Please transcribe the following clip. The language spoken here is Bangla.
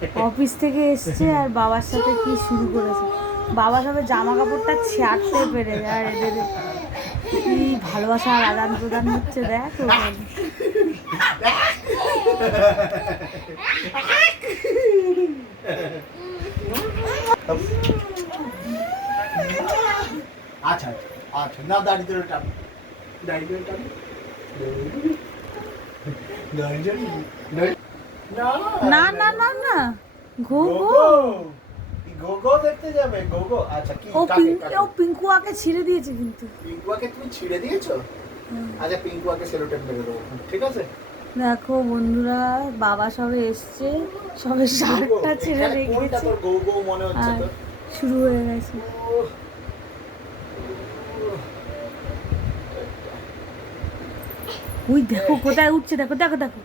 দেখো অফিস থেকে এসছে আর বাবার সাথে কি শুরু করেছে। বাবা সবে জামা কাপড়টা ছাড়তে পেরেছে আর এদের কি ভালোবাসার আদান প্রদান হচ্ছে দেখ ওখানে। আচ্ছা আচ্ছা না দাঁড়িয়ে ধরে টান দাঁড়িয়ে ধরে টান না না না না ঘো ঘো গোগো দেখতে যাবে গোগো আচ্ছা কি ও কাকে কাকে পিঙ্কুয়াকে ছিঁড়ে দিয়েছে কিন্তু। পিঙ্কুয়াকে তুমি ছিঁড়ে দিয়েছো? আচ্ছা পিঙ্কুয়াকে সেলোটেপ মেরে দেবো ঠিক আছে। দেখো বন্ধুরা বাবা সবে এসছে, সবে শার্টটা ছেড়ে কোনটা রেখেছে তোর গৌ গৌ মনে হচ্ছে আর তো? শুরু হয়ে গেছে। ওই দেখো কোথায় উঠছে, দেখো দেখো দেখো।